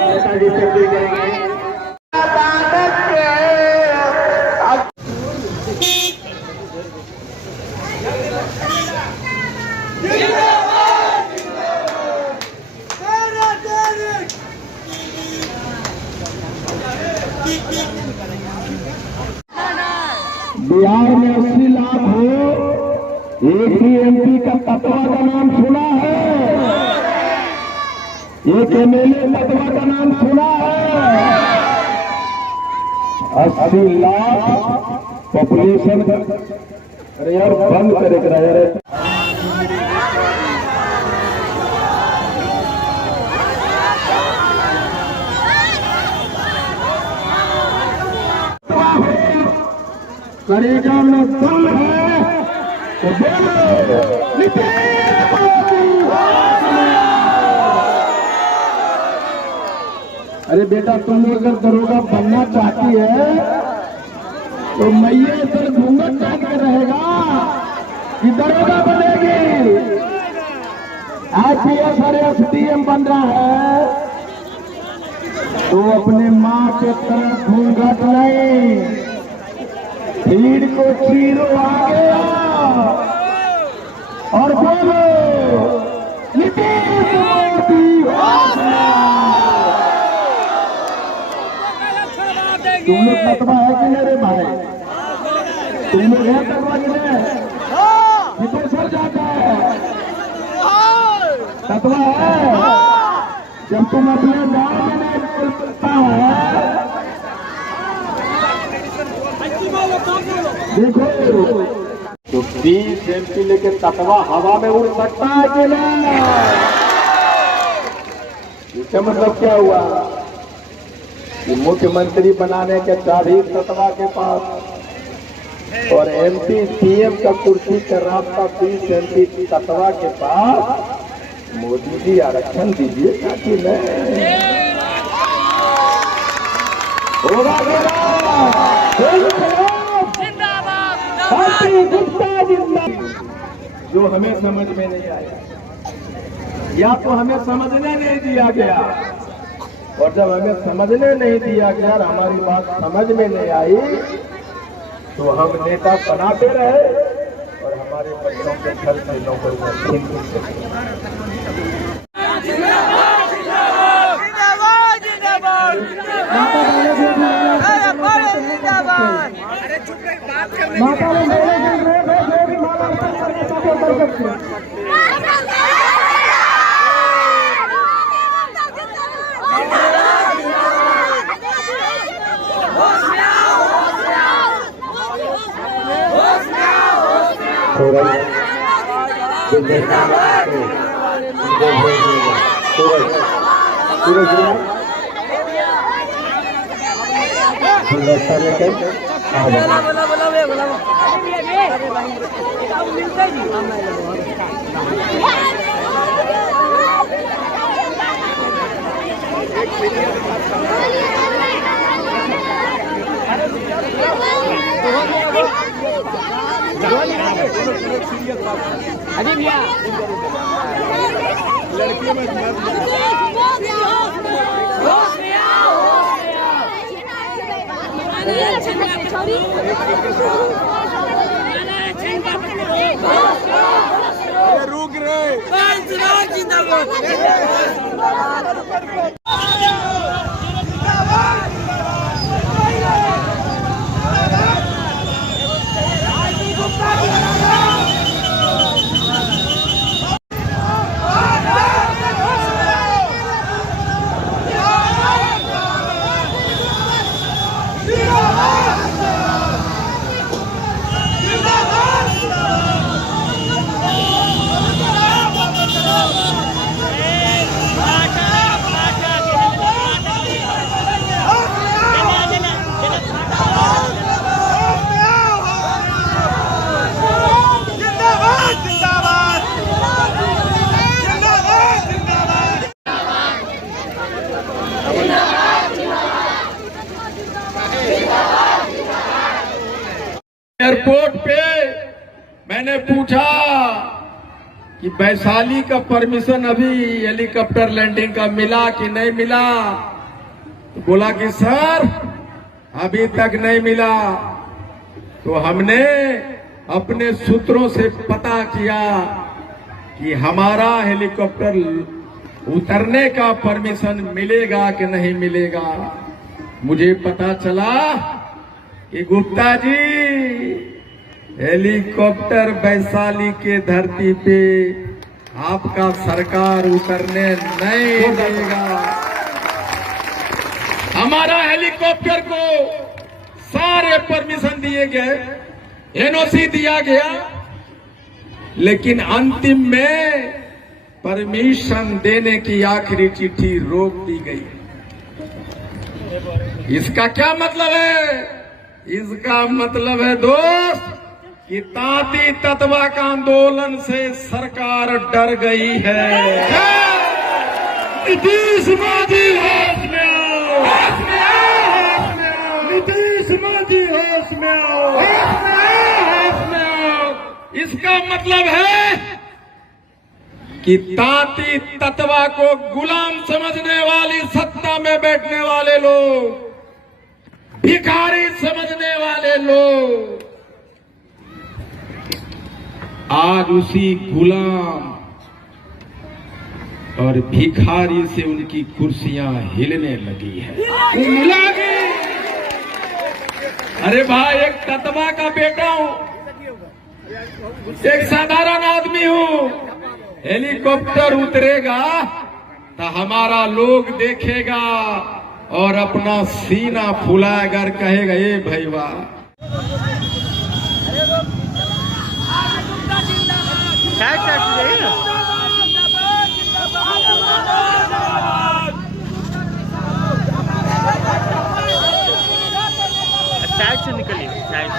नेताजी से भी करेंगे। बिहार में 80 लाख हो, एक ही एमपी का तत्वा का नाम सुना है? एक एमएलए तत्वा का नाम सुना है? 80 लाख पॉपुलेशन। अरे यार बंद करे यार। करेगा न दम है तो बोलो नीतीश मोदी। अरे बेटा तुम अगर दरोगा बनना चाहती है तो मैये सर घूंघट टांग के रहेगा कि दरोगा बनेगी? IPS और SDM बन रहा है तो अपने माँ के तरफ घूंघट नहीं, भीड़ को चीरो आ गया और बोलो नीतीश मोदी। तुम लोग तत्वा है कि मेरे भाई? तुम लोग है तत्वा कि नहीं? कितने सर जाता है तत्वा है? जब तुम अपने गांव में नहीं बोलता है देखो तो 20 एमपी लेके तत्वा हवा में उड़ सकता है कि नहीं? इसका मतलब क्या हुआ कि मुख्यमंत्री बनाने के चाबी तत्वा के पास और एमपी सीएम का कुर्सी का रास्ता 20 एमपी तत्वा के पास। मोदी जी आरक्षण दीजिए कि नहीं? होगा जो हमें समझ में नहीं आया या तो हमें समझने नहीं दिया गया, और जब हमें समझने नहीं दिया गया और हमारी बात समझ में नहीं आई तो हम नेता बनाते रहे और हमारे बच्चों के घर से नौकरी छीन अभी भैया लड़कियों में रुक रहे जिंदाबाद। एयरपोर्ट पे मैंने पूछा कि वैशाली का परमिशन अभी हेलीकॉप्टर लैंडिंग का मिला कि नहीं मिला, तो बोला कि सर अभी तक नहीं मिला। तो हमने अपने सूत्रों से पता किया कि हमारा हेलीकॉप्टर उतरने का परमिशन मिलेगा कि नहीं मिलेगा। मुझे पता चला कि गुप्ता जी हेलीकॉप्टर वैशाली के धरती पे आपका सरकार उतरने नहीं देगा। हमारा हेलीकॉप्टर को सारे परमिशन दिए गए, एनओसी दिया गया, लेकिन अंतिम में परमिशन देने की आखिरी चिट्ठी रोक दी गई। इसका क्या मतलब है? इसका मतलब है दोस्त कि तांती तत्वा का आंदोलन से सरकार डर गई है। नीतीश मोदी होश में आओ, नीतीश मोदी होश में आओ, होश में आओ। इसका मतलब है कि तांती तत्वा को गुलाम समझने वाली सत्ता में बैठने वाले लोग, भिखारी समझने वाले लोग आज उसी गुलाम और भिखारी से उनकी कुर्सियां हिलने लगी है। मिला के अरे भाई, एक तत्वा का बेटा हूं, एक साधारण आदमी हूं। हेलीकॉप्टर उतरेगा तो हमारा लोग देखेगा और अपना सीना फुलाकर कहेगा ये भाई वाह। साइड से निकलिए, साइड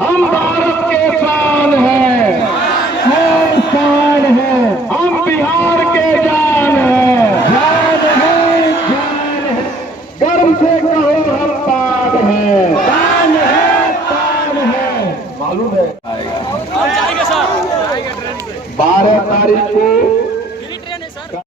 हम भारत के शान हैं, शान है। हम बिहार के जान हैं, जान है। गर्व से कहो हम तान हैं, तान है। मालूम है जाएगा सर, जाएगा ट्रेन से। 12 तारीख को फ्री ट्रेन है सर।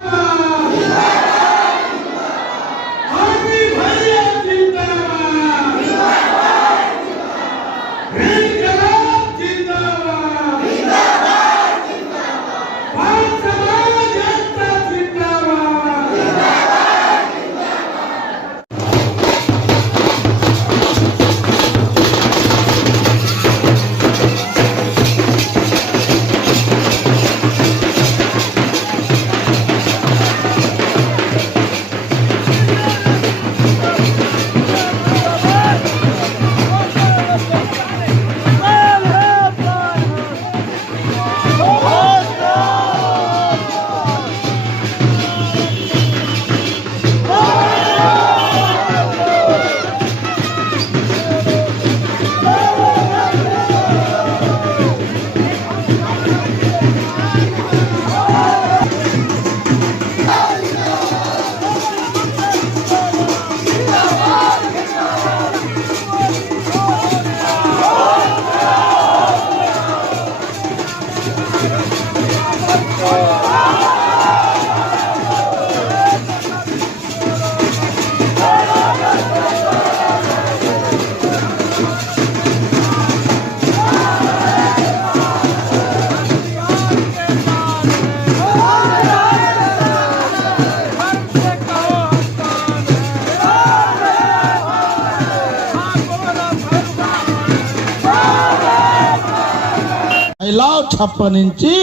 लाओ 56 इंची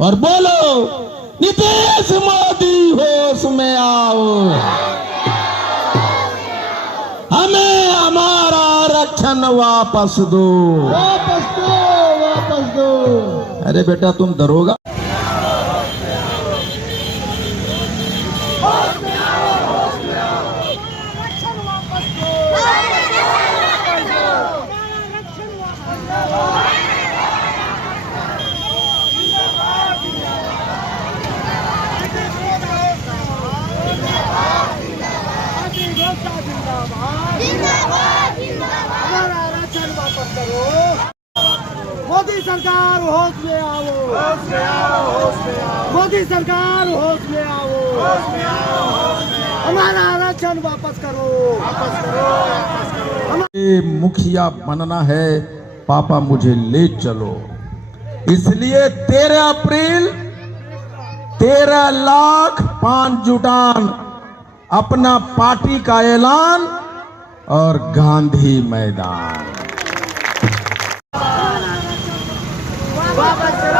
और बोलो नीतीश मोदी होश में आओ, हमें हमारा आरक्षण वापस दो, वापस दो, वापस दो। अरे बेटा तुम दरोगा मोदी सरकार होश में आओ, होश में आओ, होश में आओ। मोदी सरकार होश में आओ, होश में आओ, होश में आओ। हमारा आरक्षण वापस करो, वापस करो, वापस करो। ये मुखिया बनना है, पापा मुझे ले चलो। इसलिए 13 अप्रैल 13 लाख 5 जुटान, अपना पार्टी का ऐलान और गांधी मैदान। वापस